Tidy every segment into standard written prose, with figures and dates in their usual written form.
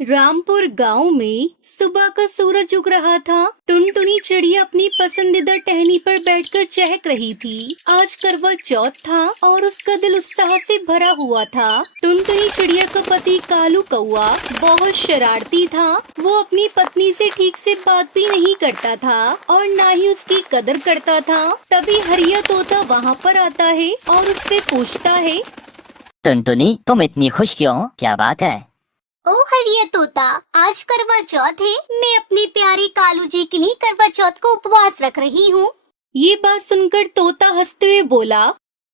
रामपुर गांव में सुबह का सूरज उग रहा था। टुनटुनी चिड़िया अपनी पसंदीदा टहनी पर बैठकर चहक रही थी। आज करवा चौथ था और उसका दिल उत्साह से भरा हुआ था। टुनटुनी चिड़िया का पति कालू कौआ बहुत शरारती था। वो अपनी पत्नी से ठीक से बात भी नहीं करता था और न ही उसकी कदर करता था। तभी हरिया तोता वहाँ पर आता है और उससे पूछता है, टुनटुनी, तुम इतनी खुश क्यों? क्या बात है? ओ हरिया तोता, आज करवा चौथ है। मैं अपने प्यारे कालू जी के लिए करवा चौथ को उपवास रख रही हूँ। ये बात सुनकर तोता हंसते हुए बोला,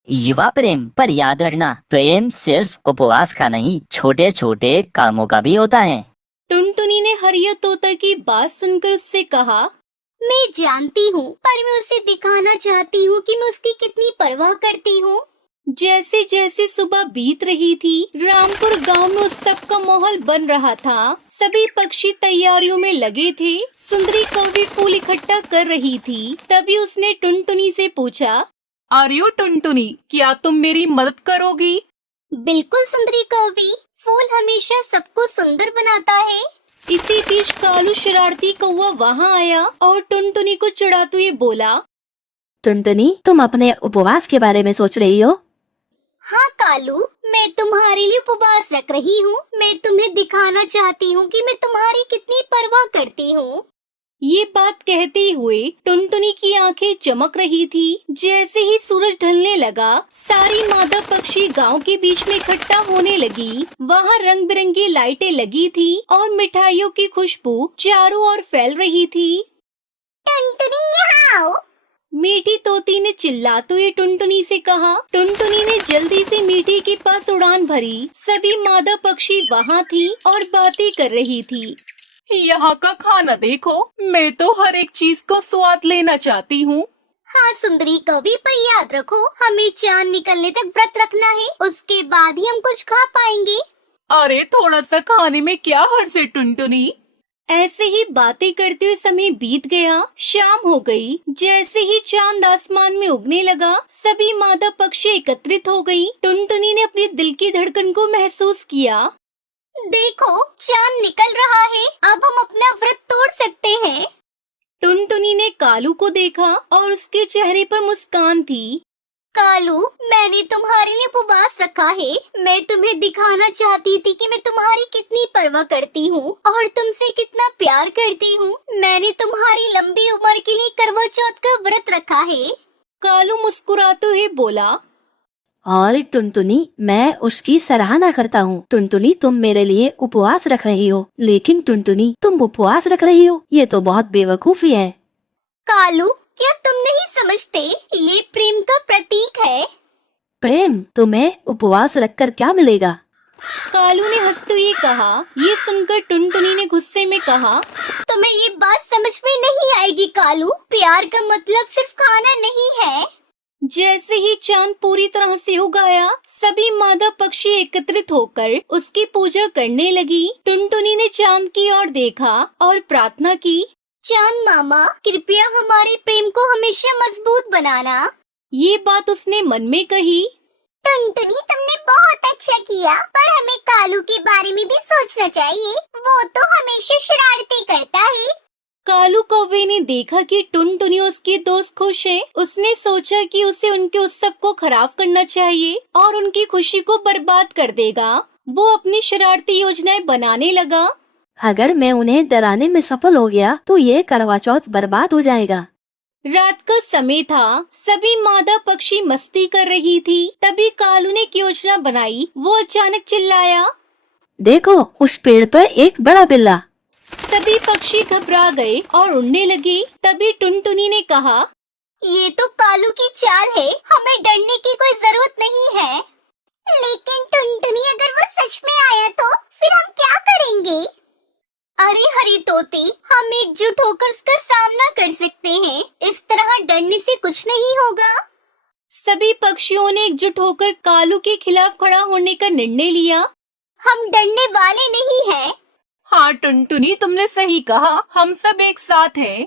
युवा प्रेम, पर याद रखना, प्रेम सिर्फ उपवास का नहीं, छोटे छोटे कामों का भी होता है। टुनटुनी ने हरिया तोता की बात सुनकर उससे कहा, मैं जानती हूँ, पर मैं उसे दिखाना चाहती हूँ कि मैं उसकी कितनी परवाह करती हूँ। जैसे जैसे सुबह बीत रही थी, रामपुर गांव में उत्सव का माहौल बन रहा था। सभी पक्षी तैयारियों में लगे थे। सुंदरी कौवी फूल इकट्ठा कर रही थी। तभी उसने टुनटुनी से पूछा, अरे ओ टुनटुनी, क्या तुम मेरी मदद करोगी? बिल्कुल सुंदरी कौवी, फूल हमेशा सबको सुंदर बनाता है। इसी बीच कालू शरारती कौवा वहाँ आया और टुनटुनी को चिढ़ाते हुए बोला, टुनटुनी, तुम अपने उपवास के बारे में सोच रही हो? हाँ कालू, मैं तुम्हारे लिए उपवास रख रही हूँ। मैं तुम्हें दिखाना चाहती हूँ कि मैं तुम्हारी कितनी परवाह करती हूँ। ये बात कहते हुए टुनटुनी की आंखें चमक रही थी। जैसे ही सूरज ढलने लगा, सारी मादा पक्षी गांव के बीच में इकट्ठा होने लगी। वहाँ रंग बिरंगी लाइटें लगी थी और मिठाइयों की खुशबू चारों ओर फैल रही थी। टुनटुनी यहाँ आओ। मीठी तोती ने चिल्लाते हुए टुनटुनी से कहा। टुनटुनी ने जल्दी से मीठी के पास उड़ान भरी। सभी मादा पक्षी वहाँ थी और बातें कर रही थी। यहाँ का खाना देखो, मैं तो हर एक चीज को स्वाद लेना चाहती हूँ। हाँ सुंदरी कवि, पर याद रखो, हमें चांद निकलने तक व्रत रखना है। उसके बाद ही हम कुछ खा पाएंगे। अरे थोड़ा सा खाने में क्या हर्ज है टुनटुनी? ऐसे ही बातें करते हुए समय बीत गया। शाम हो गई। जैसे ही चांद आसमान में उगने लगा, सभी मादा पक्षी एकत्रित हो गई। टुनटुनी ने अपने दिल की धड़कन को महसूस किया। देखो, चांद निकल रहा है। अब हम अपना व्रत तोड़ सकते हैं। टुनटुनी ने कालू को देखा और उसके चेहरे पर मुस्कान थी। कालू, मैंने तुम्हारे लिए उपवास रखा है। मैं तुम्हें दिखाना चाहती थी कि मैं तुम्हारी कितनी परवाह करती हूँ और तुमसे कितना प्यार करती हूँ। मैंने तुम्हारी लंबी उम्र के लिए करवा चौथ का व्रत रखा है। कालू मुस्कुराते हुए बोला, और टुनटुनी, मैं उसकी सराहना करता हूँ। टुनटुनी, तुम मेरे लिए उपवास रख रही हो, लेकिन टुनटुनी, तुम उपवास रख रही हो, ये तो बहुत बेवकूफी है। कालू, क्या तुम नहीं समझते? ये प्रेम का प्रतीक है। प्रेम? तुम्हें उपवास रखकर क्या मिलेगा? कालू ने हंसते हुए कहा। ये सुनकर टुनटुनी ने गुस्से में कहा, तुम्हें ये बात समझ में नहीं आएगी कालू। प्यार का मतलब सिर्फ खाना नहीं है। जैसे ही चांद पूरी तरह से उग आया, सभी मादा पक्षी एकत्रित होकर उसकी पूजा करने लगी। टुनटुनी ने चांद की ओर देखा और प्रार्थना की, चांद मामा, कृपया हमारे प्रेम को हमेशा मजबूत बनाना। ये बात उसने मन में कही। टुनटुनी, तुमने बहुत अच्छा किया, पर हमें कालू के बारे में भी सोचना चाहिए। वो तो हमेशा शरारतें करता है। कालू कौवे ने देखा कि टुनटुनी और उसके दोस्त खुश हैं। उसने सोचा कि उसे उनके उत्सव को खराब करना चाहिए और उनकी खुशी को बर्बाद कर देगा। वो अपनी शरारती योजनाएं बनाने लगा। अगर मैं उन्हें डराने में सफल हो गया तो ये करवा चौथ बर्बाद हो जाएगा। रात का समय था। सभी मादा पक्षी मस्ती कर रही थी। तभी कालू ने एक योजना बनाई। वो अचानक चिल्लाया, देखो, उस पेड़ पर एक बड़ा बिल्ला। सभी पक्षी घबरा गए और उड़ने लगे। तभी टुनटुनी ने कहा, ये तो कालू की चाल है। हमें डरने की कोई जरूरत नहीं है। लेकिन टुनटुनी, अगर वो सच में आया तो फिर हम क्या करेंगे? अरे हरी तोते, हम एकजुट होकर उसका सामना कर सकते हैं। इस तरह डरने से कुछ नहीं होगा। सभी पक्षियों ने एकजुट होकर कालू के खिलाफ खड़ा होने का निर्णय लिया। हम डरने वाले नहीं हैं। हाँ टुनटुनी, तुमने सही कहा, हम सब एक साथ हैं।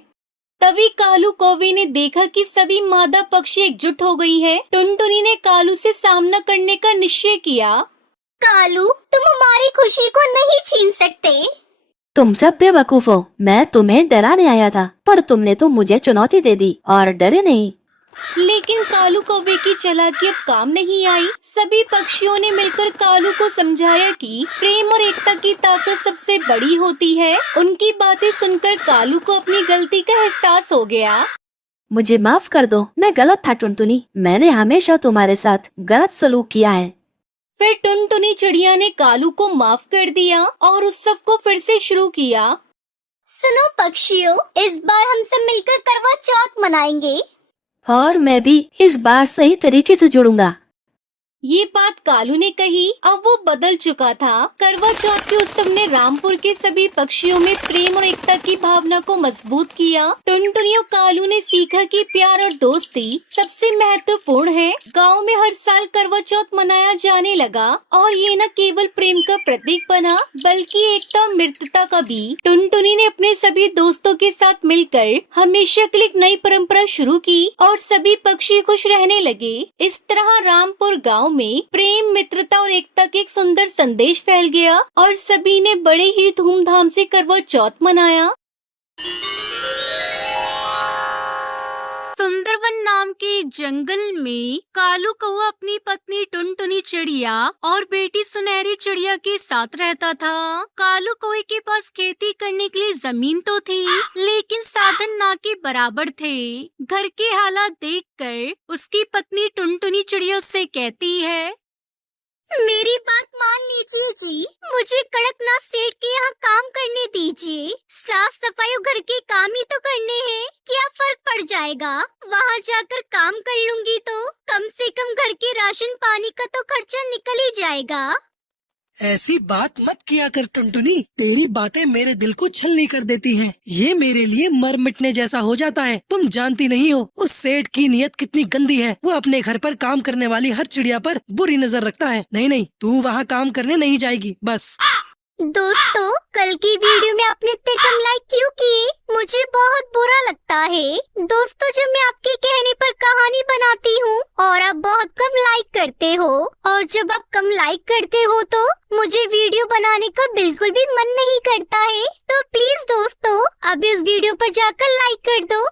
तभी कालू कौवे ने देखा कि सभी मादा पक्षी एकजुट हो गई हैं। टुनटुनी ने कालू से सामना करने का निश्चय किया। कालू, तुम हमारी खुशी को नहीं छीन सकते। तुम सब बेवकूफ हो। मैं तुम्हें डराने आया था, पर तुमने तो मुझे चुनौती दे दी और डरे नहीं। लेकिन कालू कौवे की चालाकी अब काम नहीं आई। सभी पक्षियों ने मिलकर कालू को समझाया कि प्रेम और एकता की ताकत सबसे बड़ी होती है। उनकी बातें सुनकर कालू को अपनी गलती का एहसास हो गया। मुझे माफ कर दो, मैं गलत था टुनटुनी। मैंने हमेशा तुम्हारे साथ गलत सलूक किया है। फिर टुनटुनी चिड़िया ने कालू को माफ कर दिया और उत्सव को फिर से शुरू किया। सुनो पक्षियों, इस बार हम सब मिलकर करवा चौथ मनाएंगे। और मैं भी इस बार सही तरीके से जुड़ूंगा। ये बात कालू ने कही। अब वो बदल चुका था। करवा चौथ के उत्सव ने रामपुर के सभी पक्षियों में प्रेम और एकता की भावना को मजबूत किया। टुनटुनी और कालू ने सीखा कि प्यार और दोस्ती सबसे महत्वपूर्ण है। गांव में हर साल करवा चौथ मनाया जाने लगा और ये न केवल प्रेम का प्रतीक बना, बल्कि एकता और मित्रता का भी। टुनटुनी ने अपने सभी दोस्तों के साथ मिलकर हमेशा के लिए एक नई परंपरा शुरू की और सभी पक्षी खुश रहने लगे। इस तरह रामपुर गांव में प्रेम, मित्रता और एकता के एक सुंदर संदेश फैल गया और सभी ने बड़े ही धूमधाम से करवा चौथ मनाया। सुंदरवन नाम के एक जंगल में कालू कौवा अपनी पत्नी टुनटुनी चिड़िया और बेटी सुनहरी चिड़िया के साथ रहता था। कालू कौवे के पास खेती करने के लिए जमीन तो थी, लेकिन साधन ना के बराबर थे। घर के हालात देखकर उसकी पत्नी टुनटुनी चिड़िया उससे कहती है, मेरी बात मान लीजिए जी, मुझे कड़कनाथ सेठ के यहाँ काम करने दीजिए। साफ सफाई और घर के काम ही तो करने हैं, क्या फर्क पड़ जाएगा? वहाँ जाकर काम कर लूंगी तो कम से कम घर के राशन पानी का तो खर्चा निकल ही जाएगा। ऐसी बात मत किया कर टुनटुनी, तेरी बातें मेरे दिल को छलनी कर देती हैं। ये मेरे लिए मर मिटने जैसा हो जाता है। तुम जानती नहीं हो उस सेठ की नीयत कितनी गंदी है। वो अपने घर पर काम करने वाली हर चिड़िया पर बुरी नजर रखता है। नहीं नहीं, तू वहाँ काम करने नहीं जाएगी बस। दोस्तों, कल की वीडियो में आपने इतने कम लाइक क्यों किए? मुझे बहुत बुरा लगता है। दोस्तों, जब मैं आपके कहने पर कहानी बनाती हूँ और आप बहुत कम लाइक करते हो, और जब आप कम लाइक करते हो तो मुझे वीडियो बनाने का बिल्कुल भी मन नहीं करता है। तो प्लीज दोस्तों, अब इस वीडियो पर जाकर लाइक कर दो।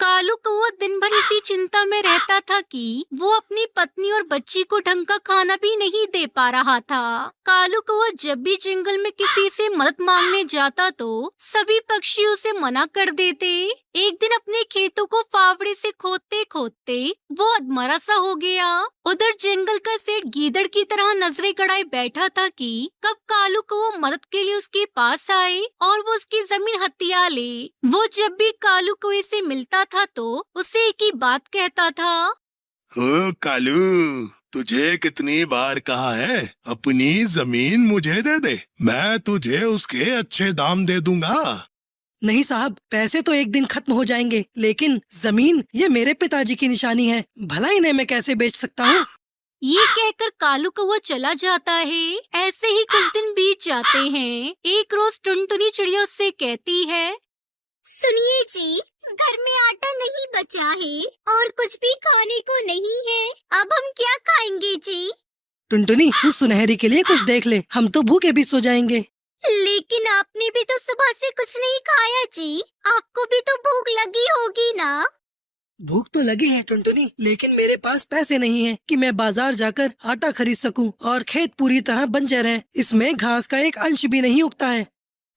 कालू कौवा दिन भर इसी चिंता में रहता था कि वो अपनी पत्नी और बच्ची को ढंग का खाना भी नहीं दे पा रहा था। कालू कौवा जब भी जंगल में किसी से मदद मांगने जाता तो सभी पक्षी उसे मना कर देते। एक दिन अपने खेतों को फावड़े से खोदते खोदते वो अधमरा सा हो गया। उधर जंगल का सेठ गीदड़ की तरह नजरें गड़ाए बैठा था कि कब कालू कौवा मदद के लिए उसके पास आए और वो उसकी जमीन हथिया ले। वो जब भी कालू कौवे से मिलता था तो उसे एक ही बात कहता था, ओ कालू, तुझे कितनी बार कहा है अपनी जमीन मुझे दे दे, मैं तुझे उसके अच्छे दाम दे दूंगा। नहीं साहब, पैसे तो एक दिन खत्म हो जाएंगे, लेकिन जमीन ये मेरे पिताजी की निशानी है। भला इन्हें मैं कैसे बेच सकता हूँ? ये कहकर कालू कौवा चला जाता है। ऐसे ही कुछ दिन बीत जाते हैं। एक रोज टुनटुनी चिड़िया उससे कहती है, सुनिए जी, घर में आटा नहीं बचा है और कुछ भी खाने को नहीं है। अब हम क्या खाएंगे जी? टुनटुनी, तू सुनहरी के लिए कुछ देख ले, हम तो भूखे भी सो जाएंगे। लेकिन आपने भी तो सुबह से कुछ नहीं खाया जी, आपको भी तो भूख लगी होगी ना? भूख तो लगी है टुनटुनी, लेकिन मेरे पास पैसे नहीं है कि मैं बाजार जाकर आटा खरीद सकूं और खेत पूरी तरह बंजर है। इसमें घास का एक अंश भी नहीं उगता है।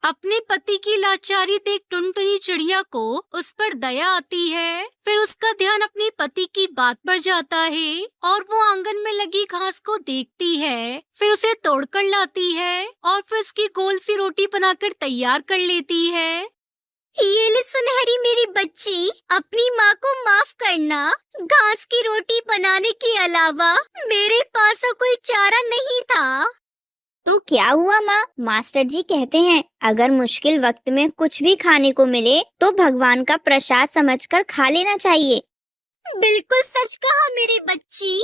अपने पति की लाचारी देख टुनटुनी चिड़िया को उस पर दया आती है। फिर उसका ध्यान अपने पति की बात पर जाता है और वो आंगन में लगी घास को देखती है। फिर उसे तोड़कर लाती है और फिर उसकी गोल सी रोटी बनाकर तैयार कर लेती है। ये ले सुनहरी मेरी बच्ची, अपनी माँ को माफ करना। घास की रोटी बनाने के अलावा मेरे पास और कोई चारा नहीं था। तो क्या हुआ माँ? मास्टर जी कहते हैं अगर मुश्किल वक्त में कुछ भी खाने को मिले तो भगवान का प्रसाद समझकर खा लेना चाहिए। बिल्कुल सच कहा मेरी बच्ची।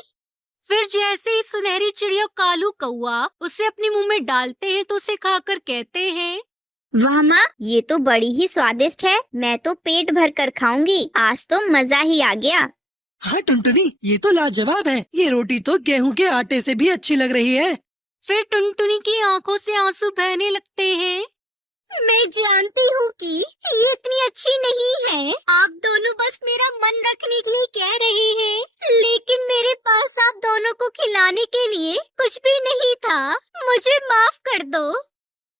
फिर जैसे ही सुनहरी चिड़िया कालू कौवा उसे अपने मुंह में डालते हैं तो उसे खाकर कहते हैं, वाह माँ, ये तो बड़ी ही स्वादिष्ट है। मैं तो पेट भर कर खाऊंगी। आज तो मजा ही आ गया। हाँ टुनटुनी, ये तो लाजवाब है। ये रोटी तो गेहूं के आटे से भी अच्छी लग रही है। फिर टुनटुनी की आंखों से आंसू बहने लगते हैं। मैं जानती हूँ कि ये इतनी अच्छी नहीं है। आप दोनों बस मेरा मन रखने के लिए कह रहे हैं, लेकिन मेरे पास आप दोनों को खिलाने के लिए कुछ भी नहीं था। मुझे माफ कर दो।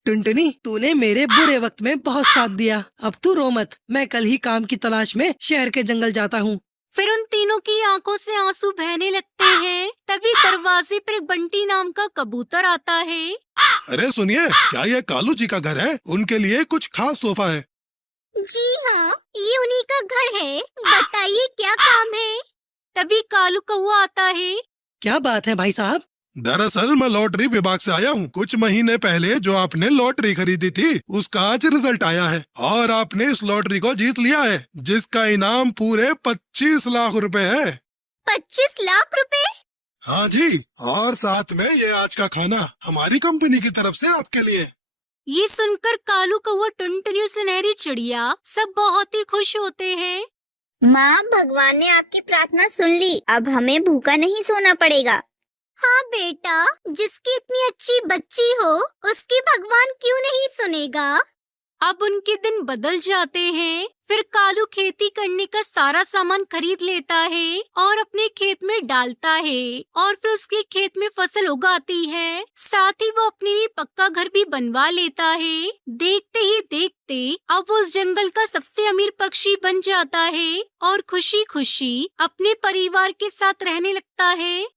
टुनटुनी, तूने मेरे बुरे वक्त में बहुत साथ दिया। अब तू रो मत, मैं कल ही काम की तलाश में शहर के जंगल जाता हूँ। फिर उन तीनों की आंखों से आंसू बहने लगते हैं। तभी दरवाजे पर एक बंटी नाम का कबूतर आता है। अरे सुनिए, क्या ये कालू जी का घर है? उनके लिए कुछ खास तोहफा है। जी हाँ, ये उन्हीं का घर है। बताइए क्या काम है? तभी कालू कौआ आता है। क्या बात है भाई साहब? दरअसल मैं लॉटरी विभाग से आया हूँ। कुछ महीने पहले जो आपने लॉटरी खरीदी थी उसका आज रिजल्ट आया है और आपने इस लॉटरी को जीत लिया है, जिसका इनाम पूरे 25 लाख रुपए है। 25 लाख रुपए? हाँ जी, और साथ में ये आज का खाना हमारी कंपनी की तरफ से आपके लिए। ये सुनकर कालू कौआ, टुनटुनी, सुनहरी चिड़िया सब बहुत ही खुश होते हैं। माँ, भगवान ने आपकी प्रार्थना सुन ली। अब हमें भूखा नहीं सोना पड़ेगा। हाँ बेटा, जिसकी इतनी अच्छी बच्ची हो उसकी भगवान क्यों नहीं सुनेगा। अब उनके दिन बदल जाते हैं। फिर कालू खेती करने का सारा सामान खरीद लेता है और अपने खेत में डालता है और फिर उसके खेत में फसल उगाती है। साथ ही वो अपने लिए पक्का घर भी बनवा लेता है। देखते ही देखते अब वो उस जंगल का सबसे अमीर पक्षी बन जाता है और खुशी खुशी अपने परिवार के साथ रहने लगता है।